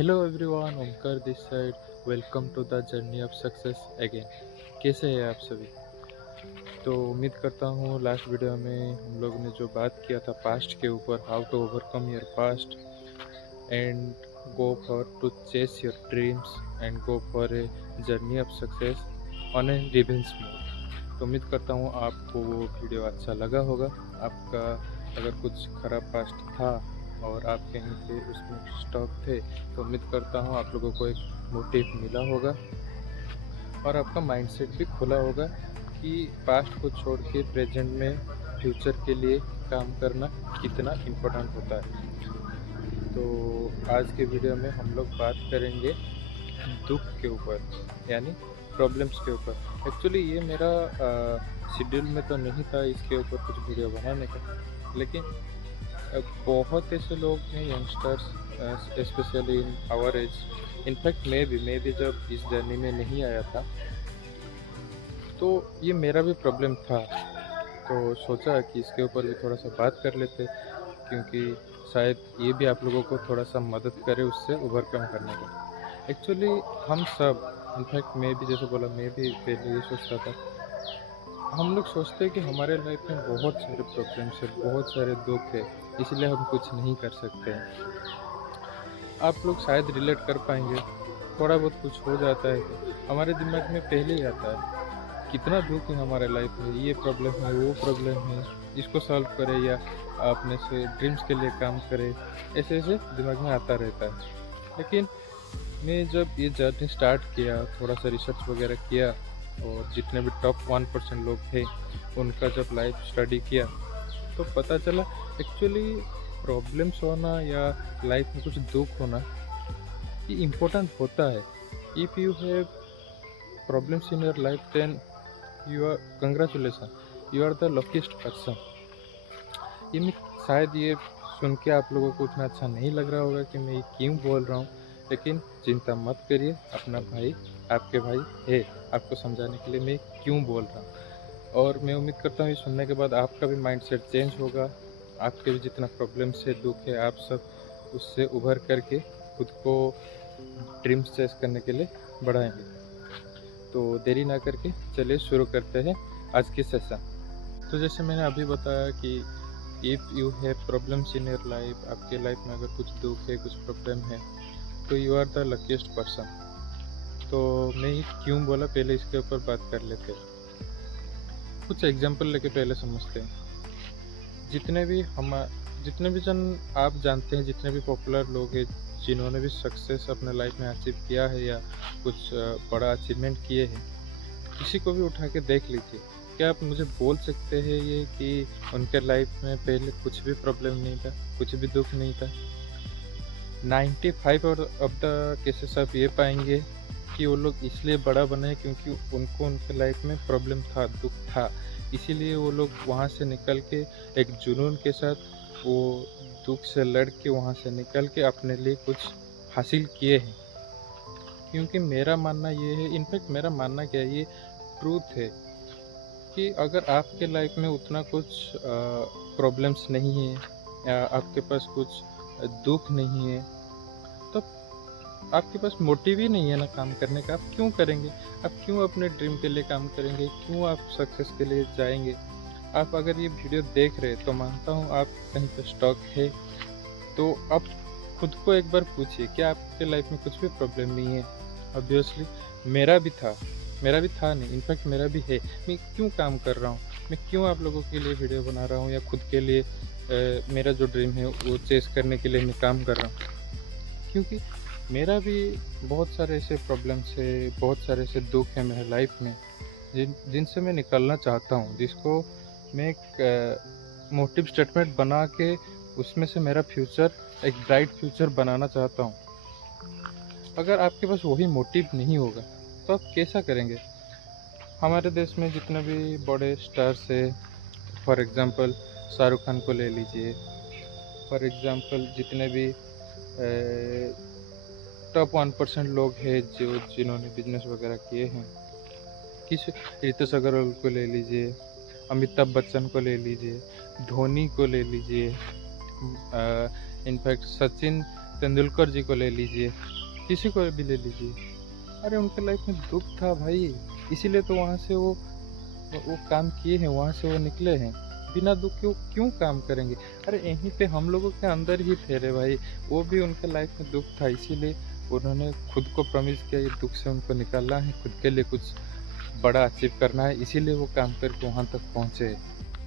Hello everyone, Omkar this side. Welcome to the journey of success again. कैसे हैं आप सभी? तो उम्मीद करता हूँ लास्ट वीडियो में हम लोग ने जो बात किया था पास्ट के ऊपर, how to overcome your past and go for to chase your dreams and go for a journey of success on a revenge mode. तो उम्मीद करता हूँ आपको वो वीडियो अच्छा लगा होगा। आपका अगर कुछ खराब पास्ट था और आप कहीं पे उसमें स्टक थे, तो उम्मीद करता हूँ आप लोगों को एक मोटिव मिला होगा और आपका माइंडसेट भी खुला होगा कि पास्ट को छोड़ के प्रेजेंट में फ्यूचर के लिए काम करना कितना इम्पोर्टेंट होता है। तो आज के वीडियो में हम लोग बात करेंगे दुख के ऊपर, यानी प्रॉब्लम्स के ऊपर। एक्चुअली ये मेरा शेड्यूल में तो नहीं था इसके ऊपर कुछ वीडियो बनाने का, लेकिन बहुत ऐसे लोग हैं youngsters, specially in our age. In fact मैं भी जब इस जर्नी में नहीं आया था तो ये मेरा भी प्रॉब्लम था। तो सोचा कि इसके ऊपर भी थोड़ा सा बात कर लेते, क्योंकि शायद ये भी आप लोगों को थोड़ा सा मदद करे उससे ओवरकम करने का। एक्चुअली हम सब, इनफैक्ट मैं भी, जैसे बोला, मैं भी पहले ये सोचता था। हम लोग सोचते हैं कि हमारे लाइफ में बहुत सारे प्रॉब्लम्स है, बहुत सारे दुख है, इसलिए हम कुछ नहीं कर सकते हैं। आप लोग शायद रिलेट कर पाएंगे। थोड़ा बहुत कुछ हो जाता है तो हमारे दिमाग में पहले ही आता है कितना दुख है हमारे लाइफ में, ये प्रॉब्लम है, वो प्रॉब्लम है, इसको सॉल्व करे या अपने से ड्रीम्स के लिए काम करे। ऐसे ऐसे दिमाग में आता रहता है। लेकिन मैं जब ये जर्नी स्टार्ट किया, थोड़ा सा रिसर्च वगैरह किया और जितने भी टॉप 1% लोग थे उनका जब लाइफ स्टडी किया, तो पता चला एक्चुअली प्रॉब्लम्स होना या लाइफ में कुछ दुख होना ये इम्पोर्टेंट होता है। If you have problems in your life, then you are congratulation, you are the luckiest person. ये मैं शायद ये सुन के आप लोगों को उतना अच्छा नहीं लग रहा होगा कि मैं ये क्यों बोल रहा हूँ, लेकिन चिंता मत करिए, अपना भाई, आपके भाई है, आपको समझाने के लिए मैं क्यों बोल रहा हूँ। और मैं उम्मीद करता हूँ ये सुनने के बाद आपका भी माइंडसेट चेंज होगा। आपके भी जितना प्रॉब्लम्स है, दुख है, आप सब उससे उभर करके खुद को ड्रीम्स चेस करने के लिए बढ़ाएंगे। तो देरी ना करके चलिए शुरू करते हैं आज की सेशन। तो जैसे मैंने अभी बताया कि if you have problems in your life, आपके लाइफ में अगर कुछ दुख है, कुछ प्रॉब्लम है, तो you are the luckiest person. तो मैं ये क्यों बोला, पहले इसके ऊपर बात कर लेते हैं। कुछ एग्जांपल लेके पहले समझते हैं। जितने भी हम जितने भी जन आप जानते हैं, जितने भी पॉपुलर लोग हैं जिन्होंने भी सक्सेस अपने लाइफ में अचीव किया है या कुछ बड़ा अचीवमेंट किए हैं, किसी को भी उठा के देख लीजिए। क्या आप मुझे बोल सकते हैं ये कि उनके लाइफ में पहले कुछ भी प्रॉब्लम नहीं था, कुछ भी दुख नहीं था? 95 ऑफ द केसेस आप ये पाएंगे कि वो लोग इसलिए बड़ा बने क्योंकि उनको उनके लाइफ में प्रॉब्लम था, दुख था। इसीलिए वो लोग वहाँ से निकल के एक जुनून के साथ वो दुख से लड़ के वहाँ से निकल के अपने लिए कुछ हासिल किए हैं। क्योंकि मेरा मानना ये है, इनफैक्ट मेरा मानना क्या है, ये ट्रूथ है कि अगर आपके लाइफ में उतना कुछ प्रॉब्लम्स नहीं है या आपके पास कुछ दुख नहीं है, तो आपके पास मोटिव ही नहीं है ना काम करने का। आप क्यों करेंगे? आप क्यों अपने ड्रीम के लिए काम करेंगे? क्यों आप सक्सेस के लिए जाएंगे? आप अगर ये वीडियो देख रहे तो मानता हूँ आप कहीं पर स्टक है। तो आप खुद को एक बार पूछिए, क्या आपके लाइफ में कुछ भी प्रॉब्लम नहीं है? ऑब्वियसली मेरा भी था नहीं, इनफैक्ट मेरा भी है। मैं क्यों काम कर रहा हूँ? मैं क्यों आप लोगों के लिए वीडियो बना रहा हूँ या खुद के लिए मेरा जो ड्रीम है वो चेस करने के लिए मैं काम कर रहा हूँ? क्योंकि मेरा भी बहुत सारे ऐसे प्रॉब्लम्स है, बहुत सारे ऐसे दुख हैं मेरे लाइफ में जिनसे मैं निकलना चाहता हूँ, जिसको मैं एक मोटिव स्टेटमेंट बना के उसमें से मेरा फ्यूचर, एक ब्राइट फ्यूचर बनाना चाहता हूँ। अगर आपके पास वही मोटिव नहीं होगा तो आप कैसा करेंगे? हमारे देश में जितने भी बड़े स्टार्स है, फॉर एग्ज़ाम्पल शाहरुख खान को ले लीजिए, फॉर एग्ज़ाम्पल जितने भी टॉप 1% लोग हैं जिन्होंने बिजनेस वगैरह किए हैं, किस रितेश अग्रवाल को ले लीजिए, अमिताभ बच्चन को ले लीजिए, धोनी को ले लीजिए, इनफैक्ट सचिन तेंदुलकर जी को ले लीजिए, किसी को भी ले लीजिए। अरे उनके लाइफ में दुःख था भाई, इसीलिए तो वहाँ से वो काम किए हैं, वहाँ से वो निकले हैं। बिना दुःख के वो क्यों काम करेंगे? अरे यहीं पे हम लोगों के अंदर ही थे रे भाई, वो भी उनके लाइफ में दुःख था, इसीलिए उन्होंने खुद को प्रॉमिस किया ये दुःख से उनको निकालना है, खुद के लिए कुछ बड़ा अचीव करना है, इसीलिए वो काम करके वहाँ तक पहुँचे।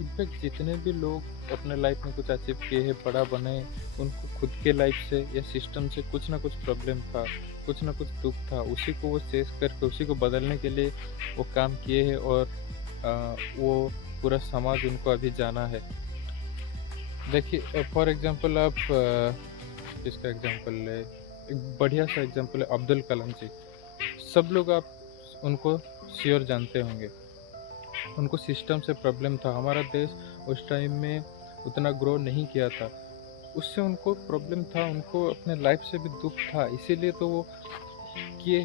इनफैक्ट जितने भी लोग अपने लाइफ में कुछ अचीव किए हैं, बड़ा बने, उनको खुद के लाइफ से या सिस्टम से कुछ ना कुछ प्रॉब्लम था, कुछ ना कुछ दुःख था, उसी को वो चेस करके उसी को बदलने के लिए वो काम किए हैं और वो पूरा समाज उनको अभी जाना है। देखिए फॉर एग्जांपल आप किसका एग्जांपल ले, एक बढ़िया सा एग्जांपल है अब्दुल कलाम जी। सब लोग आप उनको श्योर जानते होंगे। उनको सिस्टम से प्रॉब्लम था, हमारा देश उस टाइम में उतना ग्रो नहीं किया था, उससे उनको प्रॉब्लम था, उनको अपने लाइफ से भी दुःख था, इसीलिए तो वो किए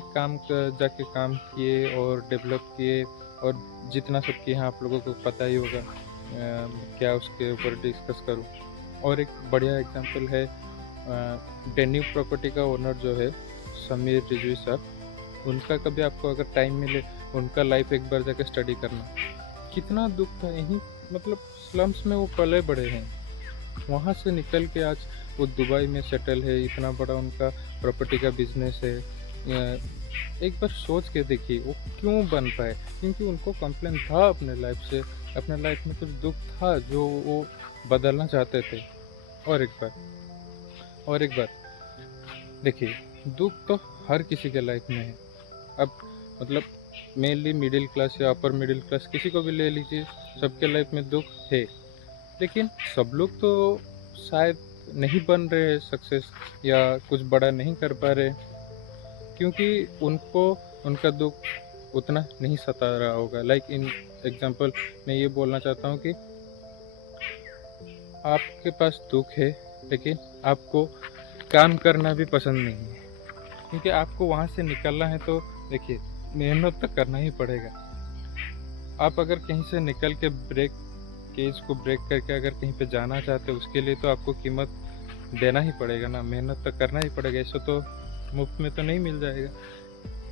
जाके काम किए और डेवलप किए और जितना सब किए हैं आप लोगों को पता ही होगा। क्या उसके ऊपर डिस्कस करूँ। और एक बढ़िया एग्जांपल है डेन्यू प्रॉपर्टी का ओनर जो है समीर रिजवी साहब, उनका कभी आपको अगर टाइम मिले उनका लाइफ एक बार जाके स्टडी करना, कितना दुःख था। यहीं मतलब स्लम्स में वो पले बड़े हैं, वहाँ से निकल के आज वो दुबई में सेटल है, इतना बड़ा उनका प्रॉपर्टी का बिजनेस है। एक बार सोच के देखिए वो क्यों बन पाए, क्योंकि उनको कंप्लेन था अपने लाइफ से, अपने लाइफ में कुछ दुःख था जो वो बदलना चाहते थे। और एक बात देखिए, दुःख तो हर किसी के लाइफ में है। अब मतलब मेनली मिडिल क्लास या अपर मिडिल क्लास किसी को भी ले लीजिए, सबके लाइफ में दुःख है। लेकिन सब लोग तो शायद नहीं बन रहे सक्सेस या कुछ बड़ा नहीं कर पा रहे, क्योंकि उनको उनका दुःख उतना नहीं सता रहा होगा। लाइक इन एग्जांपल मैं ये बोलना चाहता हूँ कि आपके पास दुःख है लेकिन आपको काम करना भी पसंद नहीं है, क्योंकि आपको वहाँ से निकलना है तो देखिए मेहनत तो करना ही पड़ेगा। आप अगर कहीं से निकल के केज को ब्रेक करके अगर कहीं पे जाना चाहते हो, उसके लिए तो आपको कीमत देना ही पड़ेगा ना, मेहनत तो करना ही पड़ेगा, ऐसा तो मुफ्त में तो नहीं मिल जाएगा।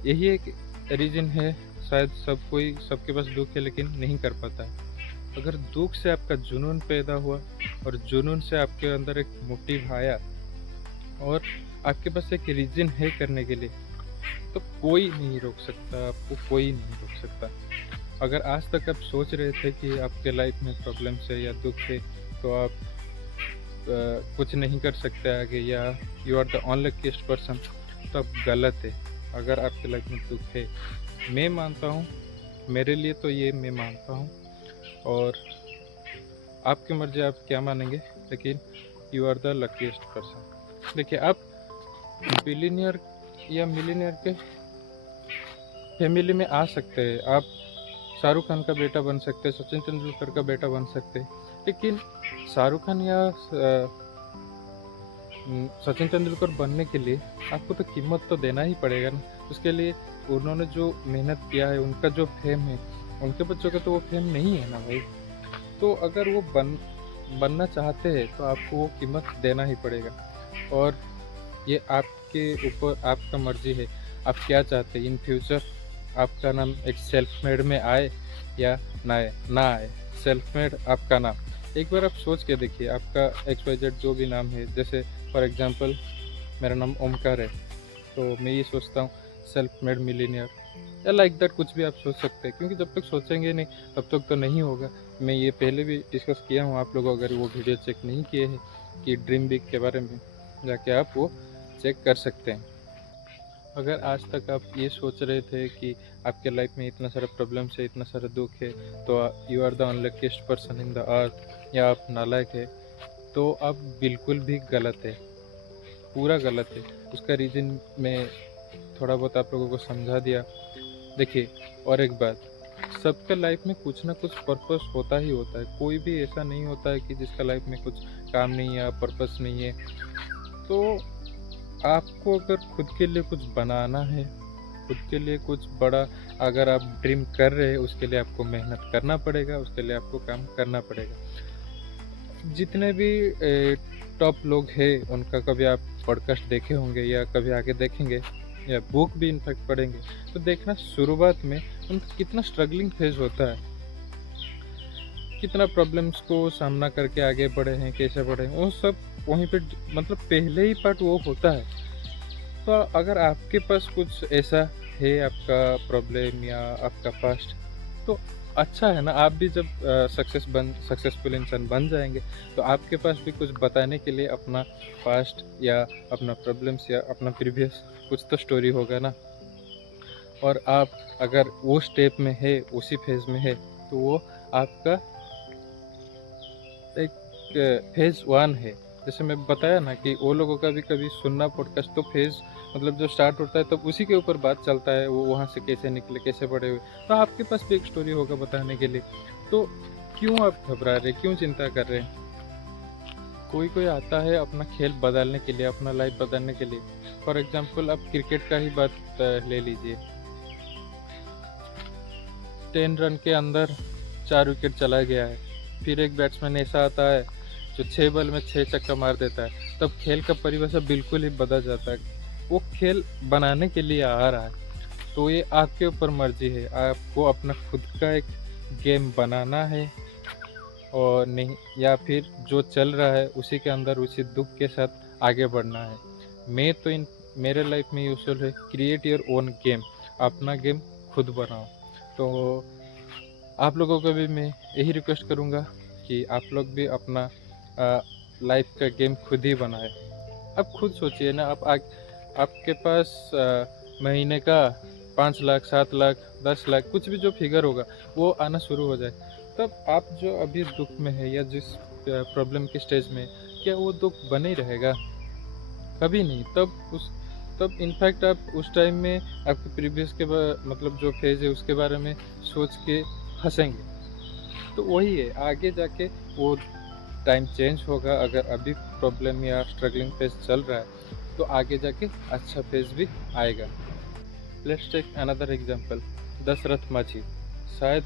यही एक रीज़न है, शायद सबके पास दुःख है लेकिन नहीं कर पाता है। अगर दुःख से आपका जुनून पैदा हुआ और जुनून से आपके अंदर एक मोटिव आया और आपके पास एक रीज़न है करने के लिए, तो कोई नहीं रोक सकता आपको, कोई नहीं रोक सकता। अगर आज तक आप सोच रहे थे कि आपके लाइफ में प्रॉब्लम्स है या दुःख है तो आप कुछ नहीं कर सकते आगे, या you are the unluckiest person, तो आप गलत है। अगर आपके लाइफ में दुःख है, मैं मानता हूँ, मेरे लिए तो ये मैं मानता हूँ, और आपकी मर्जी आप क्या मानेंगे, लेकिन you are the luckiest person. देखिए आप बिलियनियर या मिलियनियर के फैमिली में आ सकते हैं, आप शाहरुख खान का बेटा बन सकते हैं, सचिन तेंदुलकर का बेटा बन सकते हैं, लेकिन शाहरुख खान या सचिन तेंदुलकर बनने के लिए आपको तो कीमत तो देना ही पड़ेगा ना। उसके लिए उन्होंने जो मेहनत किया है, उनका जो फेम है, उनके बच्चों का तो वो फेम नहीं है ना भाई। तो अगर वो बनना चाहते हैं तो आपको वो कीमत देना ही पड़ेगा, और ये आपके ऊपर आपका मर्जी है, आप क्या चाहते हैं इन फ्यूचर। आपका नाम एक सेल्फ मेड में आए या ना आए, सेल्फ मेड आपका नाम एक बार आप सोच के देखिए। आपका XYZ जो भी नाम है, जैसे फॉर एग्जांपल मेरा नाम ओमकार है, तो मैं ये सोचता हूँ सेल्फ मेड मिलीनियर या लाइक दैट, कुछ भी आप सोच सकते हैं, क्योंकि जब तक सोचेंगे नहीं तब तक तो नहीं होगा। मैं ये पहले भी डिस्कस किया हूँ, आप लोग अगर वो वीडियो चेक नहीं किए हैं कि ड्रीम बिग के बारे में, जाके आप वो चेक कर सकते हैं। अगर आज तक आप ये सोच रहे थे कि आपके लाइफ में इतना सारा प्रॉब्लम्स है, इतना सारा दुख है, तो you are the unluckiest person in the earth, या आप नालायक है, तो आप बिल्कुल भी गलत है, पूरा गलत है। उसका रीज़न मैं थोड़ा बहुत आप लोगों को समझा दिया। देखिए और एक बात, सबके लाइफ में कुछ ना कुछ पर्पस होता ही होता है, कोई भी ऐसा नहीं होता है कि जिसका लाइफ में कुछ काम नहीं है, पर्पस नहीं है। तो आपको अगर खुद के लिए कुछ बनाना है, खुद के लिए कुछ बड़ा अगर आप ड्रीम कर रहे हैं, उसके लिए आपको मेहनत करना पड़ेगा, उसके लिए आपको काम करना पड़ेगा। जितने भी टॉप लोग हैं उनका कभी आप पॉडकास्ट देखे होंगे या कभी आगे देखेंगे या बुक भी इनफैक्ट पढ़ेंगे, तो देखना शुरुआत में उनका कितना स्ट्रगलिंग फेज होता है, कितना प्रॉब्लम्स को सामना करके आगे बढ़े हैं, कैसे बढ़े हैं, वो सब वहीं पे मतलब पहले ही पार्ट वो होता है। तो अगर आपके पास कुछ ऐसा है, आपका प्रॉब्लम या आपका पास्ट, तो अच्छा है ना, आप भी जब सक्सेसफुल इंसान बन जाएंगे तो आपके पास भी कुछ बताने के लिए अपना पास्ट या अपना प्रॉब्लम्स या अपना प्रीवियस कुछ तो स्टोरी होगा ना। और आप अगर वो स्टेप में है, उसी फेज में है, तो वो आपका एक फेज 1 है। जैसे मैं बताया ना कि वो लोगों का भी कभी सुनना पॉडकास्ट, तो फेज मतलब जो स्टार्ट होता है तब उसी के ऊपर बात चलता है, वो वहाँ से कैसे निकले, कैसे बड़े हुए। तो आपके पास भी एक स्टोरी होगा बताने के लिए। तो क्यों आप घबरा रहे, क्यों चिंता कर रहे हैं? कोई कोई आता है अपना खेल बदलने के लिए, अपना लाइफ बदलने के लिए। फॉर एग्जाम्पल आप क्रिकेट का ही बात ले लीजिए। 10 रन के अंदर 4 विकेट चला गया है, फिर एक बैट्समैन ऐसा आता है जो 6 बॉल में 6 छक्का मार देता है, तब खेल का परिभाषा बिल्कुल ही बदल जाता है। वो खेल बनाने के लिए आ रहा है, तो ये आपके ऊपर मर्जी है, आपको अपना खुद का एक गेम बनाना है और नहीं, या फिर जो चल रहा है उसी के अंदर उसी दुख के साथ आगे बढ़ना है। मैं तो इन मेरे लाइफ में यूजुअल है, क्रिएट योर ओन गेम, अपना गेम खुद बनाओ। तो आप लोगों को भी मैं यही रिक्वेस्ट करूँगा कि आप लोग भी अपना लाइफ का गेम खुद ही बनाए। अब खुद सोचिए ना, आपके पास महीने का 5 लाख 7 लाख 10 लाख कुछ भी जो फिगर होगा वो आना शुरू हो जाए, तब आप जो अभी दुख में है या जिस प्रॉब्लम के स्टेज में, क्या वो दुख बने ही रहेगा? कभी नहीं। तब इनफैक्ट आप उस टाइम में आपके प्रीवियस के मतलब जो फेज है उसके बारे में सोच के हंसेंगे। तो वही है, आगे जाके वो टाइम चेंज होगा। अगर अभी प्रॉब्लम या स्ट्रगलिंग फेज चल रहा है तो आगे जाके अच्छा फेज भी आएगा। Let's take another example, Dashrath Manjhi. शायद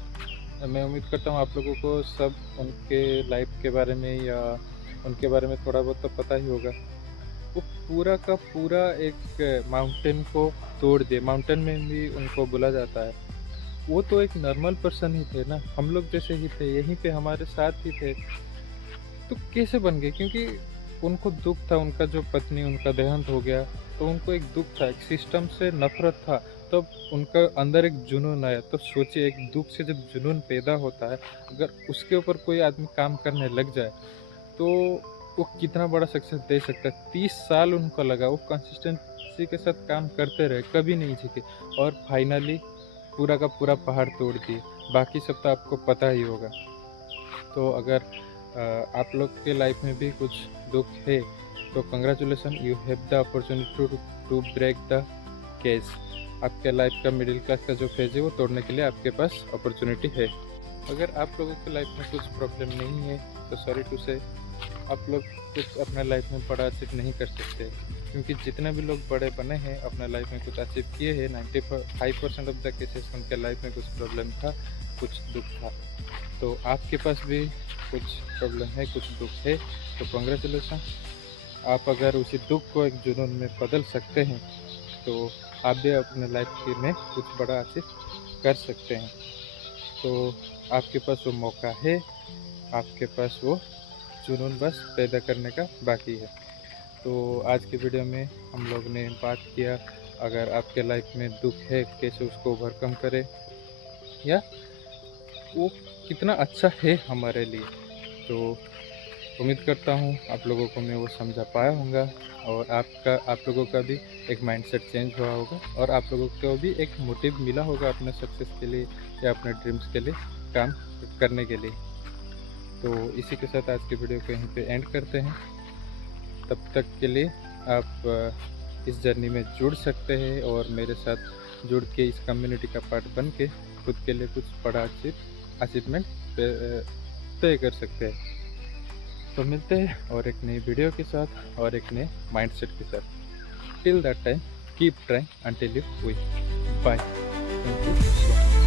मैं उम्मीद करता हूँ आप लोगों को सब उनके लाइफ के बारे में या उनके बारे में थोड़ा बहुत तो पता ही होगा। वो पूरा का पूरा एक माउंटेन को तोड़ दिए, माउंटेन में भी उनको बोला जाता है। वो तो एक नॉर्मल पर्सन ही थे ना, हम लोग जैसे ही थे, यहीं पे हमारे साथ ही थे। तो कैसे बन गए? क्योंकि उनको दुख था, उनका जो पत्नी उनका देहांत हो गया, तो उनको एक दुख था, एक सिस्टम से नफरत था, तब उनका अंदर एक जुनून आया। तो सोचिए, एक दुख से जब जुनून पैदा होता है, अगर उसके ऊपर कोई आदमी काम करने लग जाए तो वो कितना बड़ा सक्सेस दे सकता है। 30 साल उनको लगा, वो कंसिस्टेंसी के साथ काम करते रहे, कभी नहीं झुके, और फाइनली पूरा का पूरा पहाड़ तोड़ दिए। बाकी सब तो आपको पता ही होगा। तो अगर आप लोग के लाइफ में भी कुछ दुख है तो congratulation, you have the opportunity to break the case. आपके लाइफ का मिडिल क्लास का जो फेज है वो तोड़ने के लिए आपके पास अपॉर्चुनिटी है। अगर आप लोगों के लाइफ में कुछ प्रॉब्लम नहीं है तो सॉरी टू से, आप लोग कुछ अपने लाइफ में बड़ा अचीव नहीं कर सकते, क्योंकि जितने भी लोग बड़े बने हैं अपने लाइफ में कुछ अचीव किए हैं, 95% ऑफ द केसेस उनके लाइफ में कुछ प्रॉब्लम था, कुछ दुख था। तो आपके पास भी कुछ प्रॉब्लम है, कुछ दुख है, तो कंग्रेचुलेसन। आप अगर उसी दुख को एक जुनून में बदल सकते हैं तो आप भी अपने लाइफ में कुछ बड़ा अचीव कर सकते हैं। तो आपके पास वो मौका है, आपके पास वो जुनून बस पैदा करने का बाकी है। तो आज के वीडियो में हम लोग ने बात किया, अगर आपके लाइफ में दुख है कैसे उसको ओवरकम करें, या वो कितना अच्छा है हमारे लिए। तो उम्मीद करता हूँ आप लोगों को मैं वो समझा पाया होगा, और आप लोगों का भी एक माइंडसेट चेंज हुआ होगा, और आप लोगों को भी एक मोटिव मिला होगा अपने सक्सेस के लिए या अपने ड्रीम्स के लिए काम करने के लिए। तो इसी के साथ आज की वीडियो को यहीं पे एंड करते हैं। तब तक के लिए आप इस जर्नी में जुड़ सकते हैं और मेरे साथ जुड़ के इस कम्युनिटी का पार्ट बन के खुद के लिए कुछ बड़ा अचीवमेंट तय कर सकते हैं। तो मिलते हैं और एक नई वीडियो के साथ और एक नए माइंडसेट के साथ। Till that time keep trying until you win. Bye. Thank you.